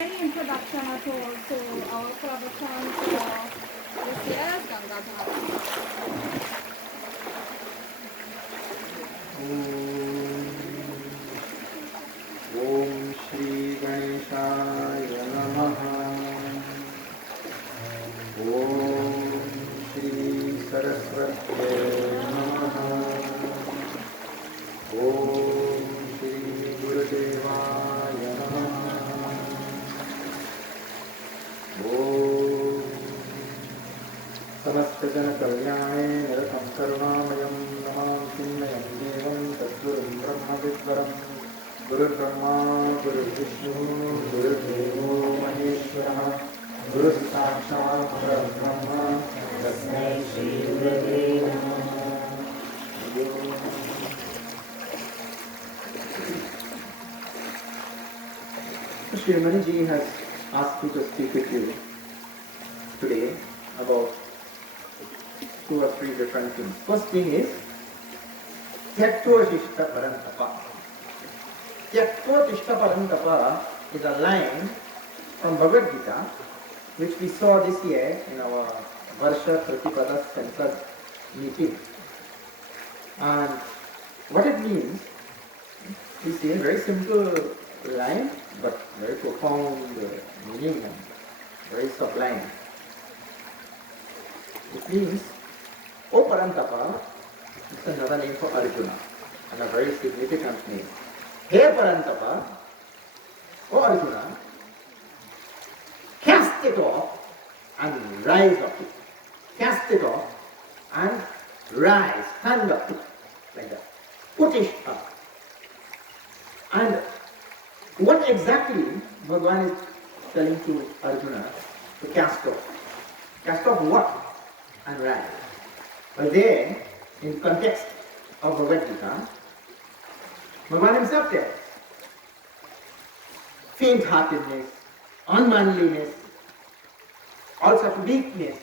Any introduction at all to our pravachan for this year's Ganga Dhaara? Om Shri Ganeshaya Namaha. Om Shri Saraswatye Namaha. Om Shri Gurudevaya Namaha. Om Samastagana Kalyane Nirakam Karunamayam Namam Chinmayam Devam Tadgurum Brahma Vidvaram Guru Brahma, Guru Vishnu, Guru Devo Maheshwara, Guru Sakshat Brahma, Tasmai Shri Gurave Namaha. Srimani has asked me to speak with you today about 2 or 3 different things. First thing is Tyaktva Shishta Parantapa. Tyaktva Tishta Parantapa is a line from Bhagavad Gita which we saw this year in our Varsha Pratipada Center meeting. And what it means, we see a very simple line but very profound meaning and very sublime. It means, O Parantapa, it's another name for Arjuna and a very significant name. Hey Parantapa, O Arjuna, cast it off and rise up. Cast it off and rise, stand up, like that. Utishta. And what exactly Bhagavan is telling to Arjuna to cast off? Cast off what? And rise. Well, there, in context of Bhagavad Gita, Bhagavan himself tells faint-heartedness, unmanliness, all such weakness,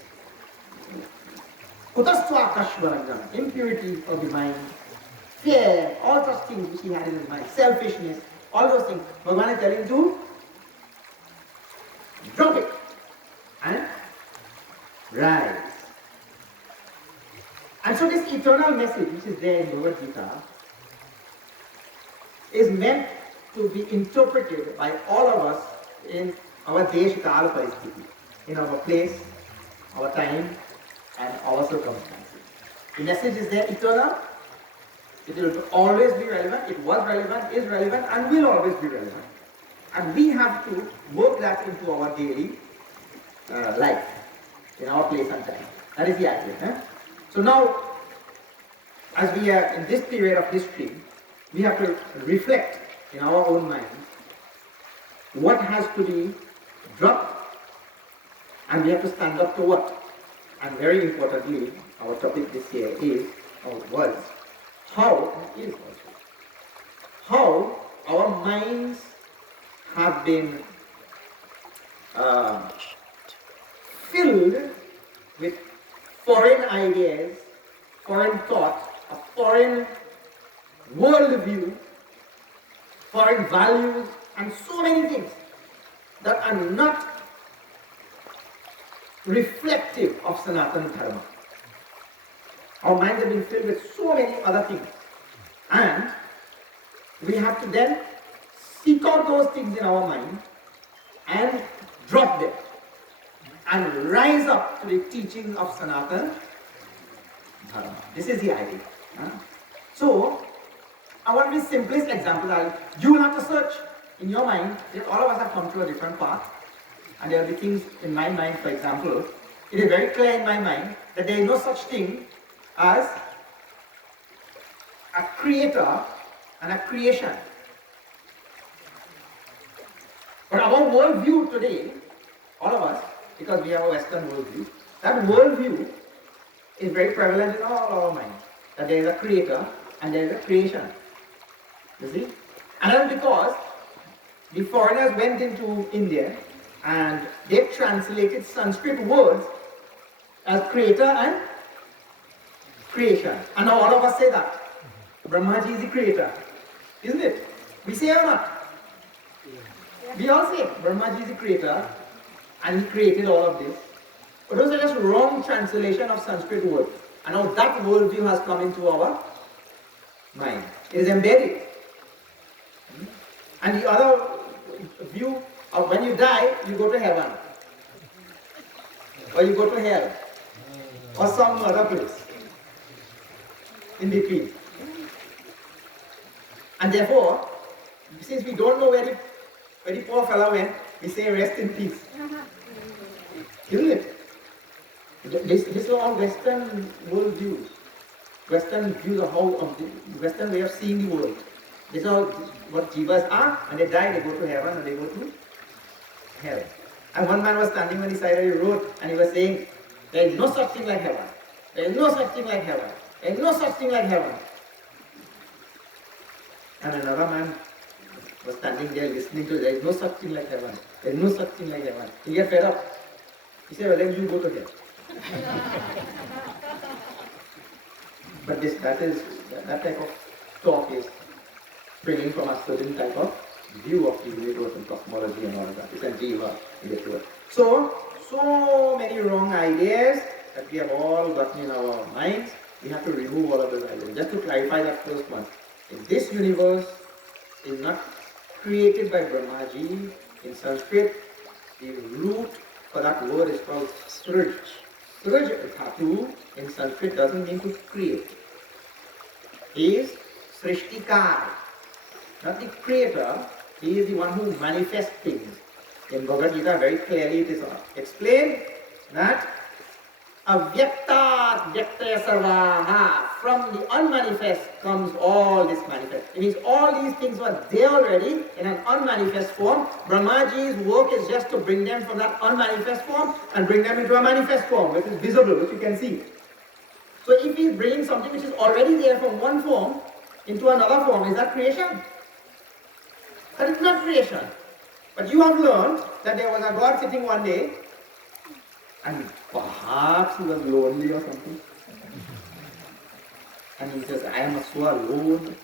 kutastva kashvaragam, impurity of the mind, fear, all such things which he had in his mind, selfishness, all those things, Bhagavan is telling to drop it and rise. And so this eternal message which is there in Bhagavad Gita is meant to be interpreted by all of us in our desh kal paristhiti, in our place, our time and our circumstances. The message is there eternal, it will always be relevant, it was relevant, is relevant and will always be relevant. And we have to work that into our daily life, in our place and time. That is the idea. So now, as we are in this period of history, we have to reflect in our own mind what has to be dropped and we have to stand up to what. And very importantly, our topic this year is, or was, how our minds have been filled with foreign ideas, foreign thoughts, a foreign worldview, foreign values, and so many things that are not reflective of Sanatana Dharma. Our minds have been filled with so many other things. And we have to then seek out those things in our mind and drop them and rise up to the teachings of Sanatana Dharma. This is the idea. So, I want to be simplest example. You will have to search in your mind. All of us have come to a different path. And there will be things in my mind, for example, it is very clear in my mind that there is no such thing as a creator and a creation. But our worldview today, all of us, because we have a Western worldview, that worldview is very prevalent in all our minds. That there is a creator and there is a creation. You see? And that's because the foreigners went into India and they translated Sanskrit words as creator and creation. And now all of us say that. Brahmaji is the creator. Isn't it? We say or not? Yeah. we all say Brahmaji is the creator and he created all of this. But those are just wrong translation of Sanskrit words. And now that worldview has come into our mind. It is embedded. And the other view of when you die, you go to heaven. Or you go to hell. Or some other place. In between. And therefore, since we don't know where the poor fellow went, we say rest in peace. Kill it. This is all Western world views. Western views of the Western way of seeing the world. This is all what jivas are, and they die, they go to heaven, and they go to hell. And one man was standing on the side of the road, and he was saying, there is no such thing like heaven. There is no such thing like heaven. There is no such thing like heaven. And another man was standing there listening to, there is no such thing like heaven. There is no such thing like heaven. He got fed up. He said, well, then you go to hell. But that type of talk is bringing from a certain type of view of the universe and cosmology and all of that. It's a jiva in this world. So many wrong ideas that we have all gotten in our minds. We have to remove all of those ideas. Just to clarify that first one. If this universe is not created by Brahmaji, in Sanskrit, the root for that word is called srij. Srij dhatu in Sanskrit doesn't mean to create. He is srishtikar. Not the creator, he is the one who manifests things. In Bhagavad Gita, very clearly it is explained that avyaktat vyaktaya sarvaha. From the unmanifest comes all this manifest. It means all these things were there already in an unmanifest form. Brahmaji's work is just to bring them from that unmanifest form and bring them into a manifest form, which is visible, which you can see. So if he is bringing something which is already there from one form into another form, is that creation? That is not creation. But you have learned that there was a God sitting one day, and perhaps he was lonely or something. And he says, I am so alone.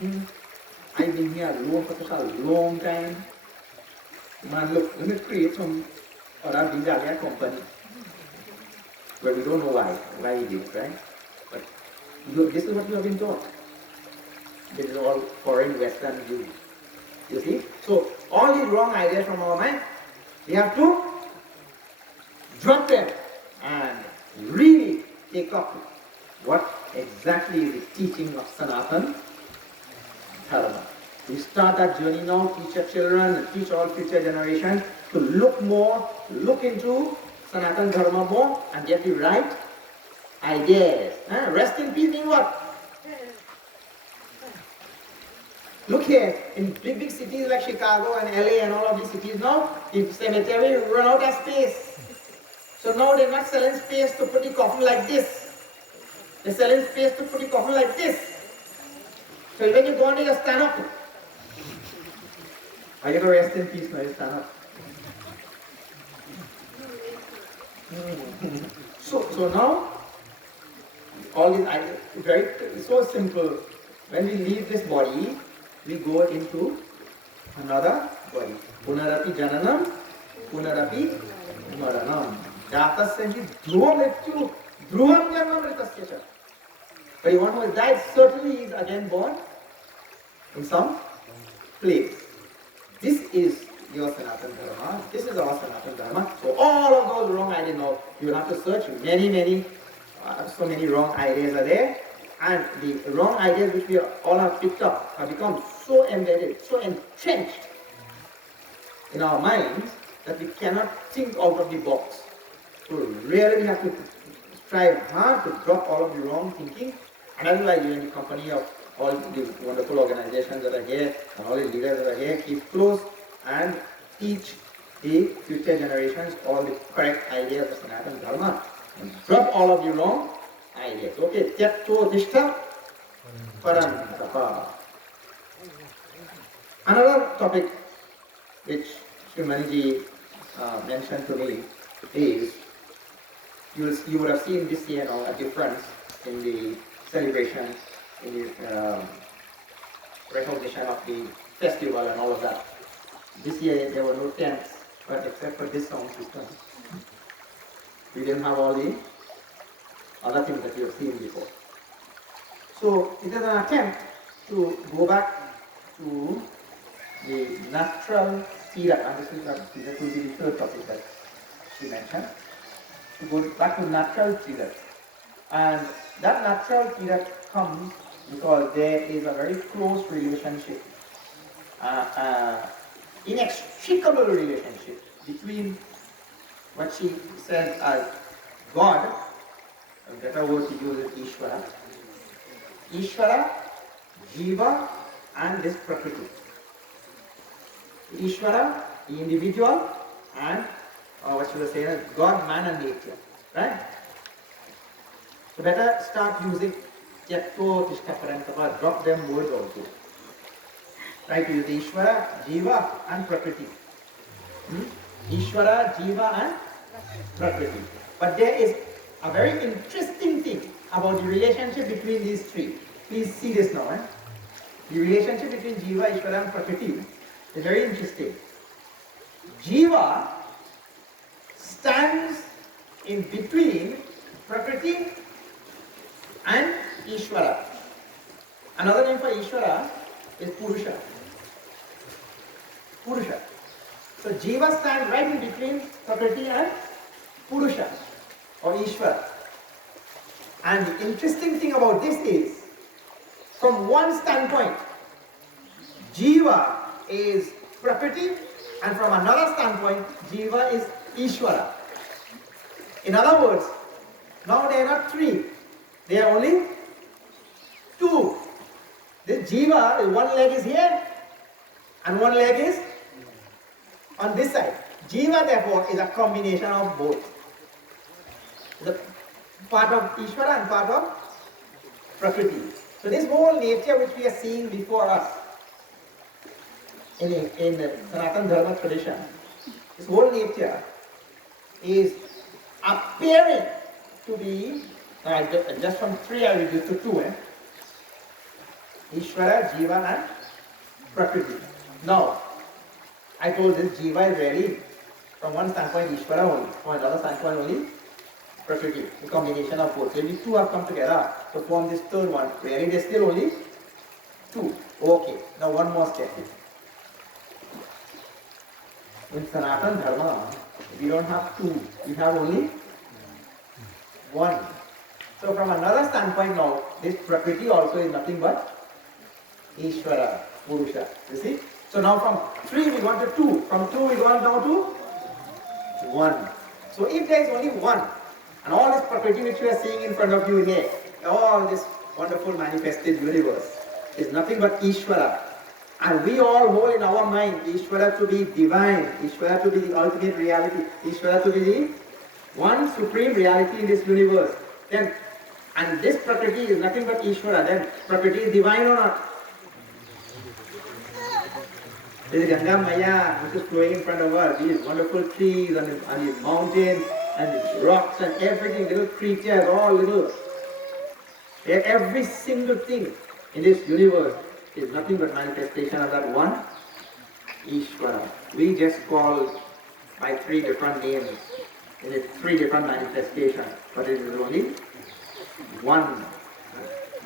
I've been here alone for such a long time. Man, look, let me create some other big company. But we don't know why he did it, right? But this is what you have been taught. This is all foreign Western views. You see? So, all these wrong ideas from our mind, we have to drop them and really take up what exactly is the teaching of Sanatana Dharma. We start that journey now, teach our children and teach all future generations to look into Sanatana Dharma more and get the right ideas. Rest in peace means what? Look here, in big cities like Chicago and LA and all of these cities now, the cemetery run out of space. So now they're not selling space to put the coffin like this. They're selling space to put the coffin like this. So when you go on there, you stand up. Are you going to rest in peace now? You stand up. So now, all these ideas, it's so simple. When we leave this body, we go into another body. Punarapi jananam, punarapi maranam. Jatasya hi dhruvam mrityu, dhruvam janma mritasya cha. But the one who has died certainly is again born in some place. This is your Sanatana Dharma. This is our Sanatana Dharma. So all of those wrong ideas now, you will have to search. So many wrong ideas are there. And the wrong ideas which we all have picked up have become so embedded, so entrenched in our minds that we cannot think out of the box. So really we have to strive hard to drop all of the wrong thinking. And that's why you're in the company of all the wonderful organizations that are here and all the leaders that are here. Keep close and teach the future generations all the correct ideas of Sanatana Dharma. And drop all of the wrong ideas. Okay, Tyakto Tishtha Parantapa. Another topic which Swami mentioned to me is, you would have seen this year now a difference in the celebration, in the recognition of the festival and all of that. This year there were no tents, but except for this sound system, we didn't have all the other things that we have seen before. So it is an attempt to go back to the natural Tirak, and this will be the third topic that she mentioned. To go back to natural Tirak. And that natural Tirak comes because there is a very close relationship, inextricable relationship between what she says as God, a better word to use is Ishvara, Jiva, and this Prakriti. Ishvara, the individual, and what she was saying is God, man, and nature. Right? So better start using Tyakto, Tishtaparantapa, drop them words also. Right? To use Ishvara, Jiva, and Prakriti. Ishvara, Jiva, and Prakriti. But there is a very interesting thing about the relationship between these three. Please see this now. The relationship between Jiva, Ishvara, and Prakriti is very interesting. Jiva stands in between Prakriti and Ishvara. Another name for Ishvara is Purusha. Purusha. So Jiva stands right in between Prakriti and Purusha or Ishvara. And the interesting thing about this is, from one standpoint, Jiva is Prakriti, and from another standpoint, Jiva is Ishvara. In other words, now they are not three, they are only two. This Jiva, one leg is here, and one leg is on this side. Jiva, therefore, is a combination of both. The part of Ishvara and part of Prakriti. So this whole nature which we are seeing before us in the Sanatana Dharma tradition, this whole nature is appearing to be, just from three I reduced to two, Ishvara, Jiva, and Prakriti. Now, I told this Jiva is really, from one standpoint, Ishvara only, from another standpoint only, Prakriti, the combination of both. Maybe two have come together to form this third one. Really, there's still only two. Okay, now one more step. In Sanatana Dharma, we don't have two, we have only one. So from another standpoint now, this Prakriti also is nothing but Ishvara, Purusha. You see? So now from 3 we gone to 2. From 2 we gone now to 1. So if there is only one, and all this Prakriti which we are seeing in front of you here, all this wonderful manifested universe is nothing but Ishvara. And we all hold in our mind Ishvara to be divine, Ishvara to be the ultimate reality, Ishvara to be the one supreme reality in this universe. Then, and this Prakriti is nothing but Ishvara, then Prakriti is divine or not? There is Ganga Maya which is flowing in front of us, these wonderful trees and the mountains and the rocks and everything, little creatures, all little. Every single thing in this universe is nothing but manifestation of that one Ishvara. We just call by 3 different names. It is 3 different manifestations, but it is only one.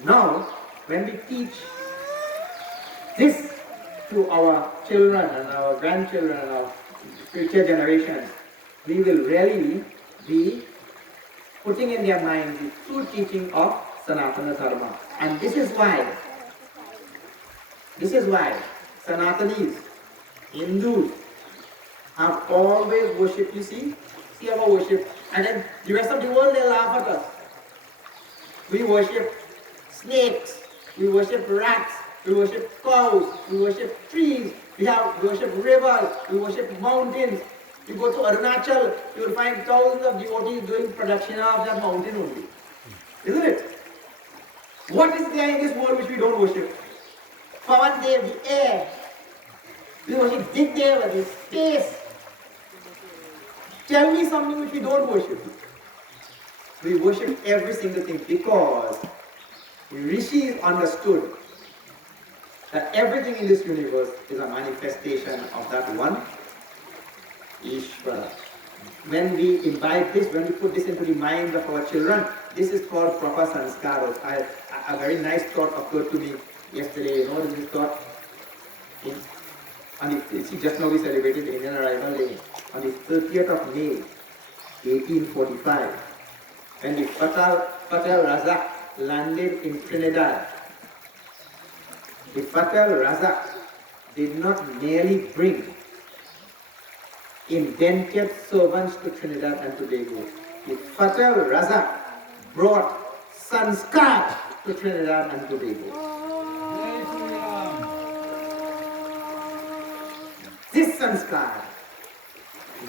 Now, when we teach this to our children and our grandchildren and our future generations, we will really be putting in their mind the true teaching of Sanatana Dharma. And this is why Sanatanis, Hindus, have always worshipped, you see our worship, and then the rest of the world, they laugh at us. We worship snakes, we worship rats, we worship cows, we worship trees, we worship rivers, we worship mountains. You go to Arunachal, you will find thousands of devotees doing pradakshina of that mountain only. Isn't it? What is there in this world which we don't worship? Pavan Dev, the air. We worship Dig Deva, the space. Tell me something which we don't worship. We worship every single thing because the rishis understood that everything in this universe is a manifestation of that one Ishvara. When we imbibe this, when we put this into the minds of our children, this is called proper sanskar. A very nice thought occurred to me yesterday. You know, this thought, just now we celebrated the Indian Arrival Day on the 30th of May, 1845, when the Fatal Razak landed in Trinidad. The Fatal Razak did not merely bring indentured servants to Trinidad and Tobago. The Fatal Razak brought sanskar to Trinidad and Tobago. This sanskar,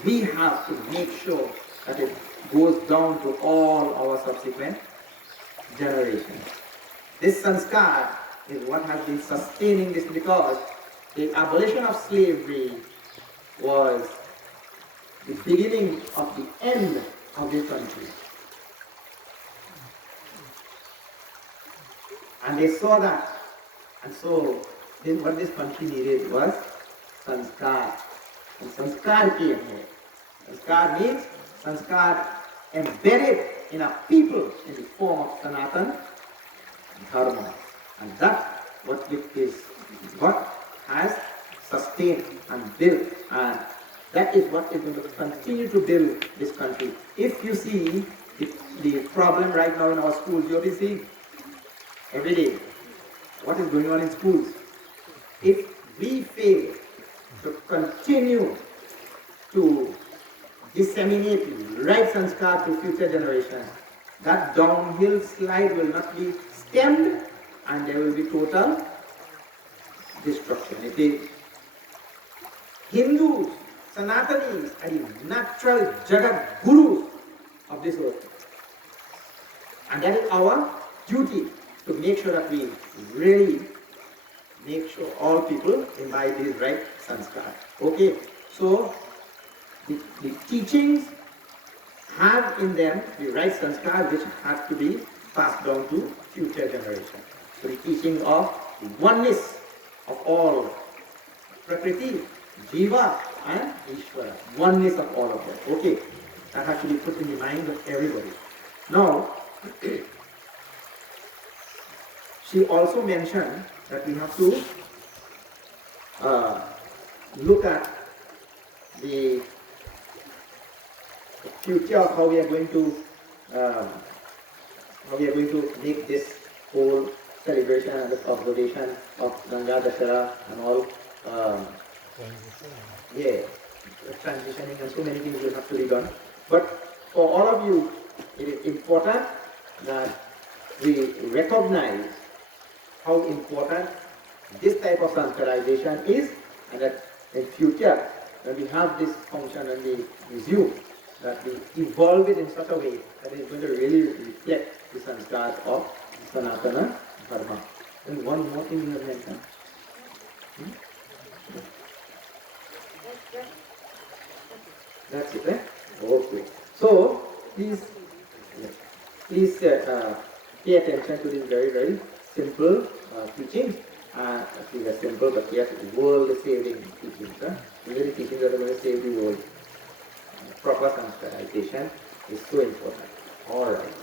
we have to make sure that it goes down to all our subsequent generations. This sanskar is what has been sustaining this, because the abolition of slavery was the beginning of the end of this country. And they saw that. And so what this country needed was sanskar. And sanskar came here. Sanskar means sanskar embedded in a people in the form of Sanatan Dharma. And that's what it is, what has sustained and built, and that is what is going to continue to build this country. If you see the problem right now in our schools, you will see every day what is going on in schools. If we fail to continue to disseminate right sanskar to future generations, that downhill slide will not be stemmed and there will be total destruction. If the Hindus, Sanatanis are the natural Jagat Gurus of this earth. And that is our duty, to make sure that we really make sure all people imbibe these right sanskar. Okay, so the teachings have in them the right sanskar which have to be passed down to future generations. So the teaching of the oneness of all Prakriti, Jiva and Ishvara. Oneness of all of them. Okay, that has to be put in the mind of everybody. Now, she also mentioned that we have to look at the future of how we are going to make this whole celebration and this observation of Ganga Dhaara and all. Transitioning and so many things will have to be done. But for all of you, it is important that we recognize how important this type of sanskarization is, and that in future, when we have this function and we resume, that we evolve it in such a way that it is going to really reflect the sanskar of Sanatana Dharma. And one more thing you have mentioned. That's it, right? Okay. So, please pay attention to this very, very simple teaching. These are simple, but yet world-saving teachings. These are the teachings that are going to save the world. Proper sanskarization is so important. All right.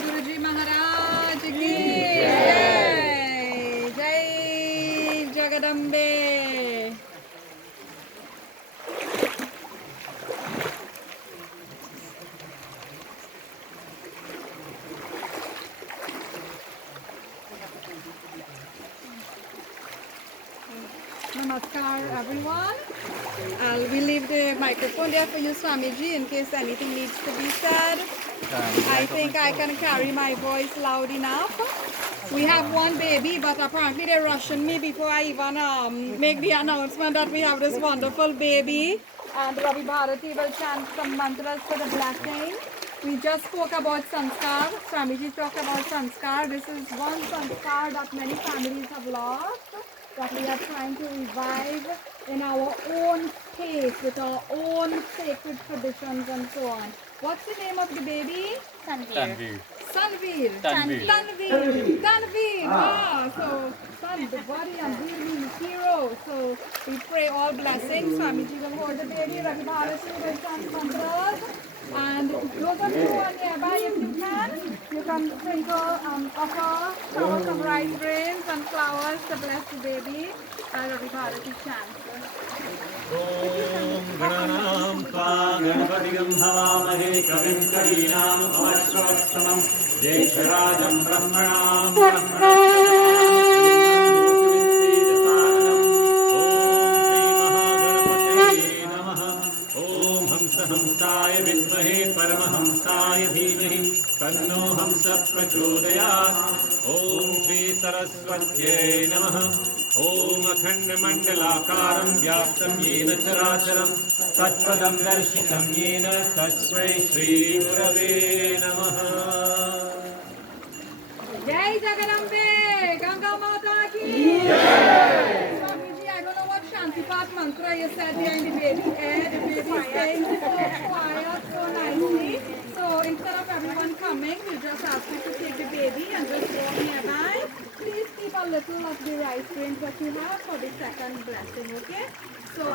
Guruji Maharaj ki Jai! Jai Jagadambe! Namaskar everyone. We leave the microphone there for you, Swamiji, in case anything needs to be said. I think I can carry my voice loud enough. We have one baby, but apparently they're rushing me before I even make the announcement that we have this wonderful baby. And Ravi Bharati will chant some mantras for the blessing. We just spoke about sanskar. Swamiji talked about sanskar. This is one sanskar that many families have lost, that we are trying to revive in our own pace, with our own sacred traditions and so on. What's the name of the baby? Tanveer. Sanveer. Tanveer. Tanveer. Tanveer. Ah, so San, the body, and Veer means hero. So we pray all blessings. Swamiji will hold the baby. Ravi Bharati will chant mantras. And those of you who are nearby, if you can sprinkle offer some rice grains and flowers to bless the baby. Ravi Bharati chants. ॐ गणानां त्वा गणपतिगं हवामहे कविं कवीनाम् उपमश्रवस्तमं ज्येष्ठराजं ब्रह्मणां हंसाय विद्महे परमहंसाय धीमहि तन्नो हंस प्रचोदयात् ॐ श्री सरस्वत्यै नमः ॐ अखण्डमण्डलाकारं व्याप्तं येन चराचरं तत्पदं दर्शितं येन तस्मै श्रीगुरवे नमः Jai Jaganambe! Ganga Mata ki! Jai! Swamiji, I don't know what Shanti Path mantra you said behind the baby head. The baby is staying so quiet, so nicely. So instead of everyone coming, we just ask you to take the baby and just walk nearby. Please keep a little of the rice grains that you have for the second blessing, okay? So